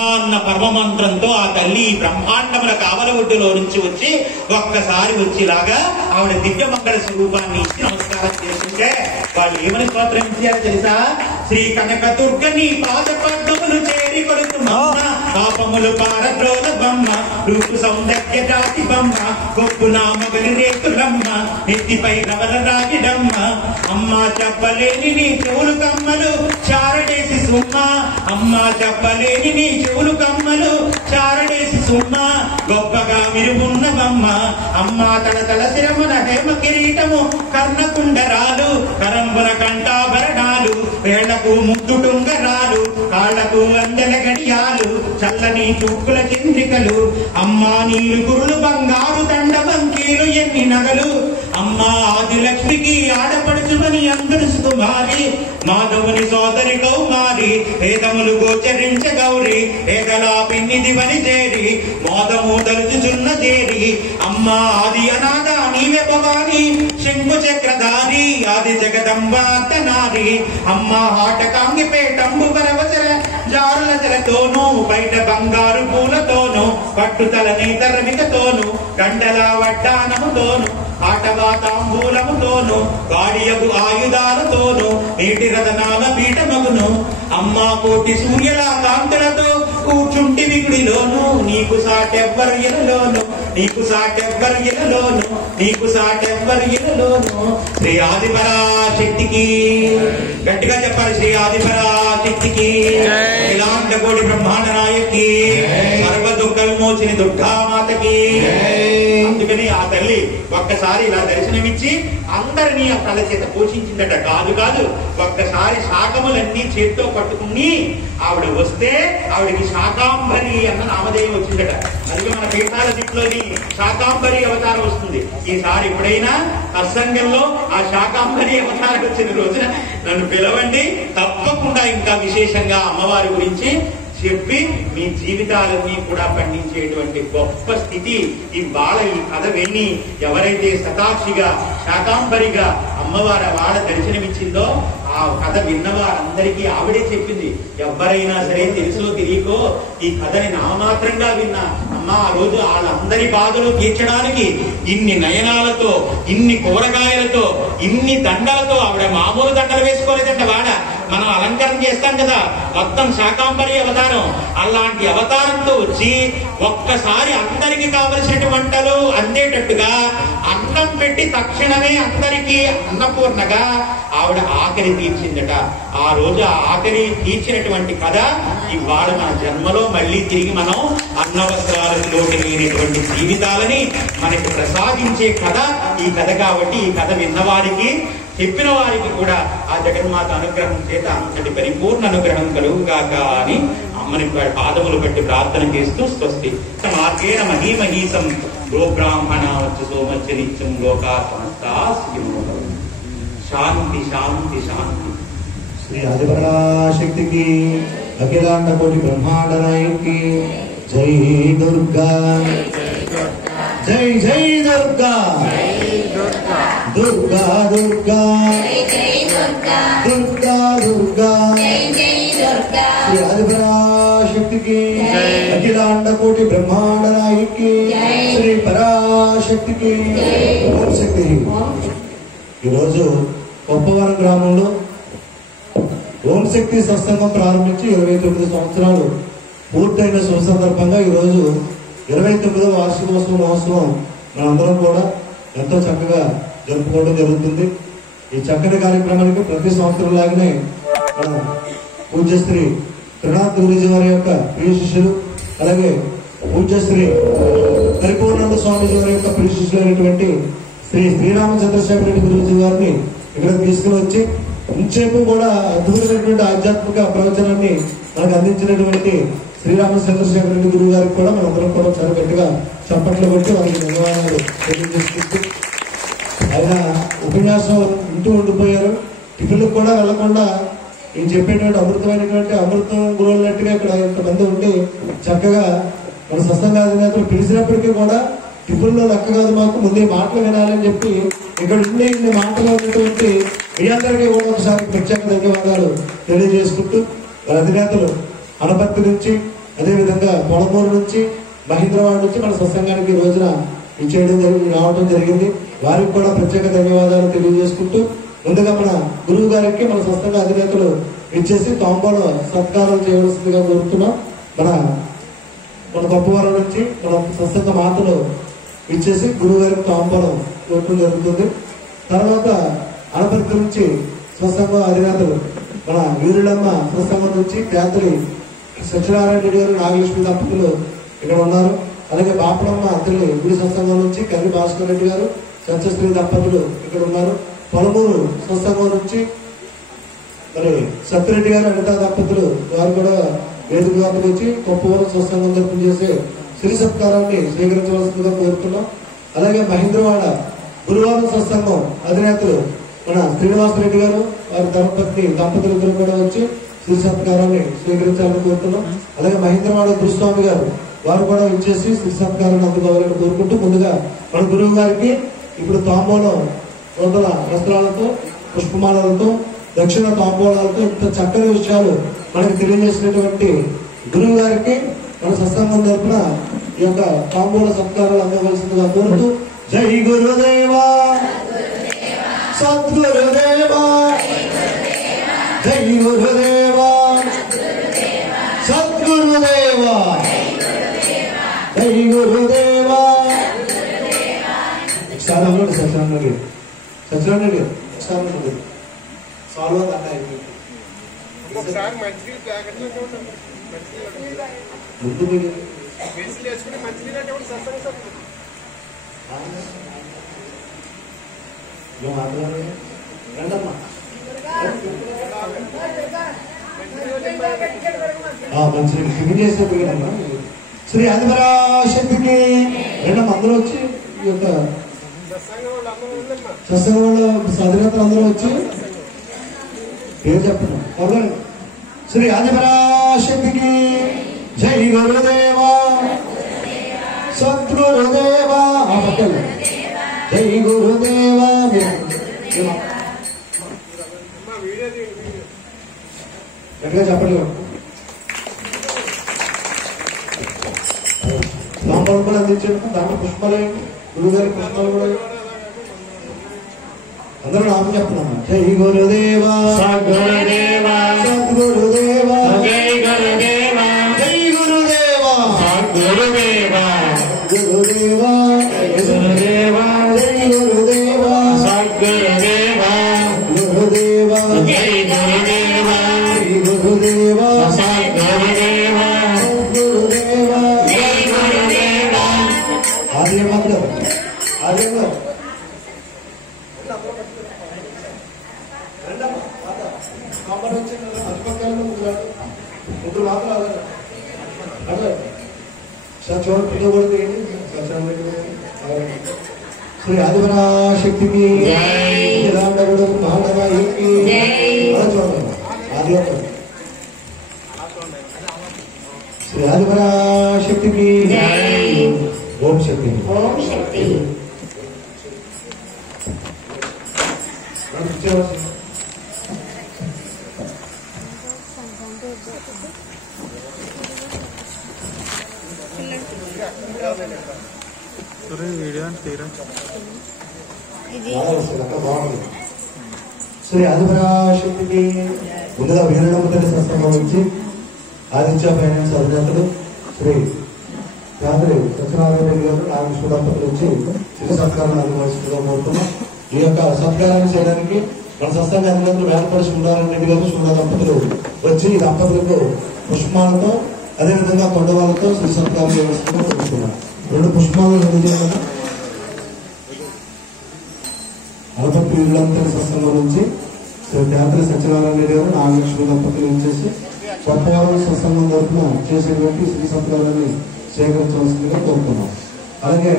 అన్న పరమమంత్రంతో ఆ తల్లి బ్రహ్మాండముల కావల ఒడ్డులో నుంచి వచ్చి ఒక్కసారి వచ్చేలాగా ఆవిడ దివ్య మంగళ స్వరూపాన్ని ఇచ్చి నమస్కారం చేస్తుంటే వాళ్ళు ఏమని స్తోత్రం ఇచ్చారో తెలుసా? శ్రీ కనక దుర్గని పాద పద్మములు చేరి కొడుకుమమ్మ, పాపములు పారద్రోల బొమ్మ, రూపు సౌందర్య జాతి బొమ్మ, గొప్పు నామగలి రేకులమ్మ, నెత్తిపై రవల రాగిడమ్మ, అమ్మ చెప్పలేని నీ చెవులు కమ్మలు చారడేసి సుమ్మ, అమ్మ చెప్పలేని నీ చెవులు కమ్మలు చారడేసి సుమ్మ, గొప్పగా మిరుగున్నవమ్మ, అమ్మ తడతల శిరమున హేమ కిరీటము కర్ణకుండరాలు, కరంబున కంఠాభరణాలు, వేళ్లకు ముద్దుటుంగరాలు, కాళ్లకు అంజల గడియాలు, చల్లని చుక్కుల చంద్రికలు, అమ్మా నీరు గురులు బంగారు దండ వంకీలు ఎన్ని నగలు, అమ్మా ఆదిలక్ష్మికి ఆడపడుచుమని అందరు సుకుమారి, మాధవుని సోదరి కౌమారి, వేదములు గోచరించ గౌరి, వేదలా పిన్నిదివని చేరి మోదము దలుచుచున్న చేరి, అమ్మా ఆది అనాథ నీవే భవాని, శంకు చక్రధారి ఆది జగదంబాంత నారి, అమ్మా ఆటకాంగి పేటంబు వరవచర జారుల జలతోనూ, బయట బంగారు పూలతోనూ, పట్టుతల నేతరమికతోనూ, గంటల వడ్డానముతోనూ, ఆటవా తాంబూలముతోనూ, గాడియగు ఆయుధాలతోనూ, నీటి రతనాల పీఠమగును, అమ్మా కోటి సూర్యుల కాంతులతో కూర్చుంటి విగుడిలోను, నీకు సాటెవ్వరు ఇలలోను, నీకు సాటెవ్వరు ఇలలోను, నీకు సాటెవ్వరు ఇలలోను. శ్రీ ఆదిపరాశక్తికి గట్టిగా చెప్పాలి, శ్రీ ఆదిపరాశక్తికి, ఇలాంటి కోటి బ్రహ్మాండ నాయకి, సర్వ దుఃఖ విమోచిని దుర్గామాతకి. అందుకని ఆ తల్లి ఒక్కసారి ఇలా దర్శనమిచ్చి అందరినీ ఆ కళ్ళ చేత పోషించిందట. కాదు ఒక్కసారి శాఖములన్నీ చేత్తో పట్టుకుని ఆవిడ వస్తే ఆవిడకి శాకాంబరి అన్న నామధేయం వచ్చిందట. అందుకే మన పీఠాల దిక్కులోని శాకాంబరి అవతారం వస్తుంది. ఈసారి ఎప్పుడైనా సత్సంగంలో ఆ శాకాంబరి అవతారం వచ్చిన రోజున నన్ను పిలవండి, తప్పకుండా ఇంకా విశేషంగా అమ్మవారి గురించి చెప్పి మీ జీవితాలన్నీ కూడా పండించేటువంటి గొప్ప స్థితి ఇవాళ ఈ కథ విని ఎవరైతే శతాక్షిగా శాకాంబరిగా అమ్మవారి వాడ దర్శనమిచ్చిందో ఆ కథ విన్నవారందరికీ ఆవిడే చెప్పింది. ఎవరైనా సరే తెలుసో తెలియకో ఈ కథని నామాత్రంగా విన్నా అమ్మా ఆ రోజు వాళ్ళందరి బాధలు తీర్చడానికి ఇన్ని నయనాలతో, ఇన్ని కూరగాయలతో, ఇన్ని దండలతో, ఆవిడ మామూలు దండలు వేసుకోలేదంట. వాడ మనం అలంకరణ చేస్తాం కదా, మొత్తం శాకాంబరి అవతారం. అలాంటి అవతారంతో వచ్చి ఒక్కసారి అందరికి కావలసిన వంటలు అందేటట్టుగా అన్నం పెట్టి తక్షణమే అందరికీ అన్నపూర్ణగా ఆవిడ ఆకలి తీర్చిందట. ఆ రోజు ఆ ఆకలి తీర్చినటువంటి కథ ఇవాళ మన జన్మలో మళ్ళీ తిరిగి మనం అన్నవస్త్రాలకు లోటు లేనటువంటి జీవితాలని మనకి ప్రసాదించే కథ ఈ కథ. కాబట్టి ఈ కథ విన్నవారికి, చెప్పిన వారికి కూడా ఆ జగన్మాత అనుగ్రహం చేత అంతటి పరిపూర్ణ అనుగ్రహం కలుగుగాక అని అమ్మని పాదములు పెట్టి ప్రార్థన చేస్తూ స్వస్తి మార్గేణ మహీమహీసం గోబ్రాహ్మణ వచ్చు సోమచ్చ నిత్యం లోకా సమస్తా శాంతి శాంతి శాంతి. శ్రీ ఆదిపరాశక్తికి, అఖిలాండ కోటి బ్రహ్మాండ నాయకి జై దుర్గా, జై జై దుర్గా, దుర్గా దుర్గా, దుర్గా దుర్గా. శ్రీ ఆదిపరాశక్తికి, అఖిలాండ కోటి బ్రహ్మాండ నాయకి శ్రీ పరాశక్తికి ఓం శక్తి. ఈరోజు కొప్పవరం గ్రామంలో ఓం శక్తి సత్సంగం ప్రారంభించి 29 సంవత్సరాలు పూర్తయిన శుభ సందర్భంగా ఈరోజు 29వ వార్షికోత్సవ మహోత్సవం మనందరం కూడా ఎంతో చక్కగా జరుపుకోవడం జరుగుతుంది. ఈ చక్కని కార్యక్రమానికి ప్రతి సంవత్సరం లాగానే మన పూజ్యశ్రీ త్రినాథ్ గురుజీ వారి యొక్క ప్రియ శిష్యులు, అలాగే పూజ్యశ్రీ పరిపూర్ణానంద స్వామిజీ వారి యొక్క ప్రియ శిష్యులు అయినటువంటి శ్రీ శ్రీరామచంద్రశేఖర రెడ్డి గురుజీ వారిని ఇక్కడ తీసుకుని వచ్చి ఇంచేపు కూడా అద్భుతమైనటువంటి ఆధ్యాత్మిక ప్రవచనాన్ని మనకు అందించినటువంటి శ్రీరామచంద్రశేఖర రెడ్డి గురువు గారికి కూడా మనందరం కూడా చాలా గట్టిగా చప్పట్లు కొట్టి వారికి ధన్యవాదాలు తెలియజేసుకుంటూ, ఆయన ఉపన్యాసం ఇంటూ ఉండిపోయారు. టిఫిన్లకు కూడా వెళ్లకుండా ఈయన చెప్పేటువంటి అమృతమైనటువంటి అమృతం గురువులట్టుగా ఇక్కడ ఇంతమంది ఉండి చక్కగా మన సత్సంగాధినేతలు పిలిచినప్పటికీ కూడా టిఫిన్లో లెక్క కాదు, మాకు ముందే మాటలు వినాలని చెప్పి ఇక్కడ ఉండి ఇన్ని మాటలు ఉన్నటువంటి మీ అందరికీ కూడా ఒకసారి ప్రత్యేక ధన్యవాదాలు తెలియజేసుకుంటూ, వారి అధినేతలు అనపర్తి నుంచి అదేవిధంగా పొలమూరు నుంచి మహేంద్రవాడ నుంచి మన సత్సంగానికి ఈ రోజున రావడం జరిగింది. వారికి కూడా ప్రత్యేక ధన్యవాదాలు తెలియజేసుకుంటూ ముందుగా మన గురువు గారికి మన సత్సంగ అధినేతలు ఇచ్చేసి తాంబూల సత్కారం చేయవలసిందిగా కోరుతున్నాం. మన గొప్పవారం నుంచి మన సత్సంగ మాటలు ఇచ్చేసి గురువు గారికి తాంబూలం కోరటం జరుగుతుంది. తర్వాత అనపర్తి నుంచి సత్సంగ అధినేతలు మన వీరులమ్మ సత్సంగం నుంచి పేదలి సత్యనారాయణ రెడ్డి గారు నాగలక్ష్మి దంపతులు ఇక్కడ ఉన్నారు. అలాగే బాపలమ్మ తల్లి గుడి సత్సంగం నుంచి కవి భాస్కర్ రెడ్డి గారు సత్యశ్రీ దంపతులు ఇక్కడ ఉన్నారు. పొలమూరు సత్సంగం నుంచి మరి సత్యరెడ్డి గారు అనితా దంపతులు వారు కూడా వేదిక వద్దకు వచ్చి గొప్పవారం సత్సంగం తరపున చేసే శ్రీ సత్కారాన్ని స్వీకరించవలసిందిగా కోరుతున్నాం. అలాగే మహేంద్రవాడ గురువారం సత్సంగం అధినేతలు మన శ్రీనివాసరెడ్డి గారు వారి ధర్మపత్ని దంపతులు ఇద్దరు కూడా వచ్చి శ్రీ సత్కారాన్ని స్వీకరించాలని కోరుతున్నాం. అలాగే మహేంద్రవాడ గురుస్వామి గారు వారు కూడా ఇచ్చేసి శ్రీ సత్కారాన్ని అందుకోవాలని కోరుకుంటూ ముందుగా మన గురువు గారికి ఇప్పుడు తాంబూలం నూతన వస్త్రాలతో పుష్పమాలలతో దక్షిణ తాంబూలాలతో ఇంత చక్కని విషయాలు మనకు తెలియజేసినటువంటి గురువు గారికి మన సత్సంగం తరపున ఈ యొక్క తాంబూల సత్కారాలు అందవలసిందిగా కోరుతూ జై గురుదేవా సద్గురుదేవా జై గురుదేవా సద్గురుదేవా జై గురుదేవా. సత్యనారాయణ సత్యనారాయణ సాల్వ మంచి టిఫిన్ చేసే శ్రీ ఆదిపరాశక్తికి రెండమ్మ అందరూ వచ్చి ఈ యొక్క సత్సంగం వాళ్ళ అధినేతలు అందరూ వచ్చి పేరు చెప్పండి. శ్రీ ఆదిపరాశక్తికి జై గురుదేవా సద్గురుదేవా ఆ పక్కన జై గురుదేవా. గట్టిగా చెప్పండి. తాంబూలం కూడా అందించండి. దాంట్లో పుష్పాలు గురువు గారి పుష్పాలు కూడా అందరూ నామం చెప్తున్నామా. జై గురుదేవా సద్గురుదేవా సద్గురుదేవా జై గురుదేవా జై గురుదేవా సద్గురుదేవా గురుదేవా గురుదేవా జై గురుదేవా సద్గురుదేవా గురుదేవా జై గురుదేవా గురుదేవా సద్గురుదేవా గురుదేవా జై గురుదేవా. ఆర్య మాత్రం ఆర్యంగా శ్రీ ఆదిపరాశక్తికి మహానవాయికి శ్రీ ఆదిపరాశక్తికి ఓం శక్తి ఓం శక్తి. శ్రీ ఆదిపరాశక్తికి ముందుగా వీరనమ్మతల్లి సత్సంగం నుంచి ఆదిత్య ఫైనాన్స్ అధినేతలు శ్రీ రాత్రి సత్యనారాయణ రెడ్డి గారు నాగేశ్వర దంపతులు వచ్చి శ్రీ సత్కారాన్ని అందుకోవాల్సిందిగా కోరుతున్నాం. ఈ యొక్క సత్కారాన్ని చేయడానికి మన సత్సంగ అధినేతలు వేలపడి సుందరారాయణ రెడ్డి గారు సుందర దంపతులు వచ్చి ఈ దంపతులకు పుష్పాలతో అదేవిధంగా కొండవాళ్ళతో శ్రీ సత్కారం చేయవలసిందిగా కోరుతున్నాం. రెండు పుష్పాలు చేయాలి. అనపర్తి వీరులంతరి సత్సంగం నుంచి శ్రీ త్యాత్రి సత్యనారాయణ రెడ్డి గారు నాగలక్ష్మి దంపతులు వచ్చేసి గొప్పవారం సత్సంగం తరఫున చేసేటువంటి శ్రీ సత్కారాన్ని సేకరించవలసిందిగా కోరుతున్నాం. అలాగే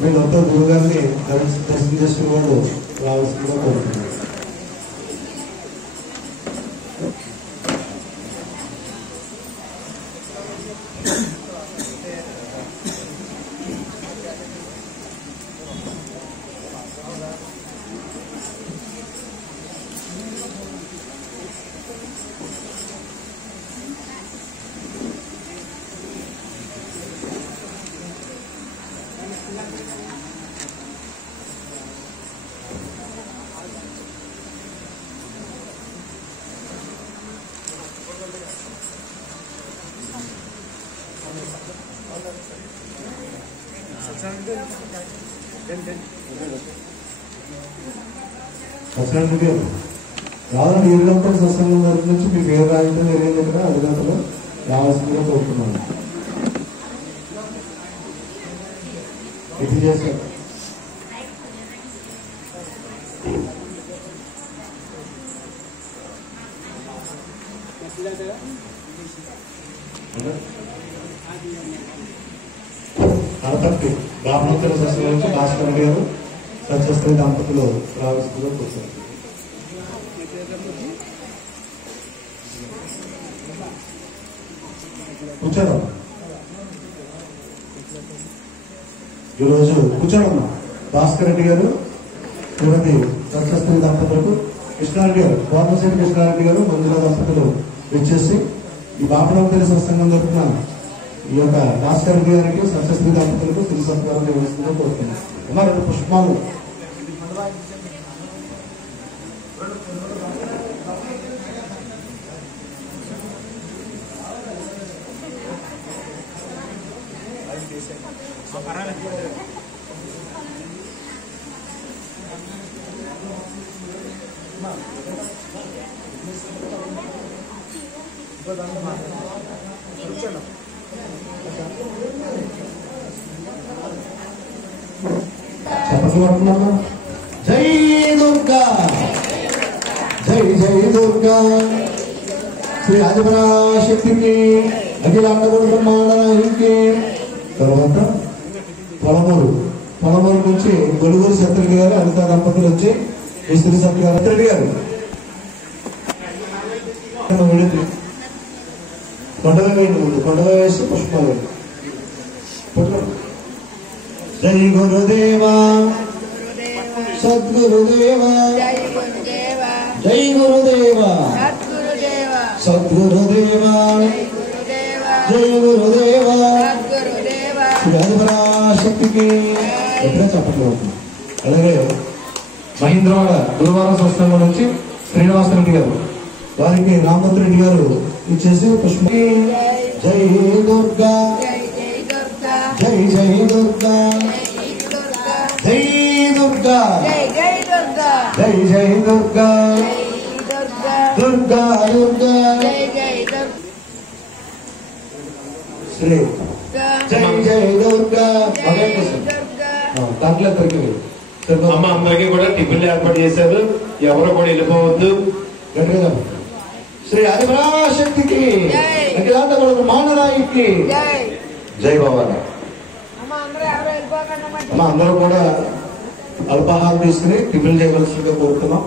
వీళ్ళంతా గురువు గారిని దర్శనం చేసుకున్న వాళ్ళు రావాల్సిందిగా కోరుతున్నాం. సత్సంగం రావాలని 7 గంటల సత్సంగం దగ్గర నుంచి మీకు ఏ రాజకీయం జరిగింది కదా 5 గంటలు రావాల్సిందిగా కోరుతున్నాను. ఇది చేశారు కడపట్టి బ్రాహ్మణోత్తర సత్సంగం నుంచి భాస్కర్ గారు సత్యస్త్రీ దంపతులు రావాల్సిందిగా కూర్చోండి. కూర్చోరా ఈరోజు కూర్చోడమ్మా. భాస్కర్ రెడ్డి గారు తిరుపతి సత్యస్త్రీ దంపతులకు, కృష్ణారెడ్డి గారు కోనశెట్టి కృష్ణారెడ్డి గారు మంజుల దంపతులు వచ్చేసి ఈ బాపనోత్తర సత్సంగం తరఫున ఈ యొక్క భాస్కర్ రెడ్డి గారికి సత్యస్త్రీ దంపతులకు శ్రీ సత్కారం నిర్వహిస్తుందో కోరుతున్నాను. అమ్మా 2 పుష్పాలు చెప్పగలుగుతున్నాను. జై దుర్గా, జై జై దుర్గా, శ్రీ ఆదిపరాశక్తికి, అఖిలాండకోటి బ్రహ్మాండ నాయకి. తర్వాత పొలమూరు నుంచి గొలుగురు సత్యరెడ్డి గారు, అనిత దంపతులు వచ్చి శ్రీ సత్యరెడ్డి గారు కొండగా వేయండి, ముందు కొండగా వేసి పుష్పాలు వేయండి. జై గురుదేవా, సద్గురుదేవా, జై గురుదేవా, సద్గురుదేవా, జై గురుదేవా, ఆదిపరాశక్తికి. ఎప్పుడే చెప్పట్లేదు. అలాగే మహేంద్రవాడ గురువారం సత్సంగం నుంచి శ్రీనివాసరెడ్డి గారు, వారికి రామభద్ర రెడ్డి గారు ఇచ్చేసి పుష్ప. జై దుర్గా, జై జై దుర్గా, జై దుర్గా, జై జై దుర్గా, దుర్గా దుర్గా, శ్రీ జై జై దుర్గా. దాంట్లో అమ్మ అందరికీ కూడా టిఫిన్లు ఏర్పాటు చేశారు, ఎవరు కూడా వెళ్ళిపోవద్దు. గట్టిగా శ్రీ ఆదిపరాశక్తికి, అఖిలాండకోటి బ్రహ్మాండ నాయకి జై భవాని. అమ్మ అందరూ కూడా అల్పాహారం తీసుకుని టిఫిన్ చేయవలసిందిగా కోరుతున్నాం.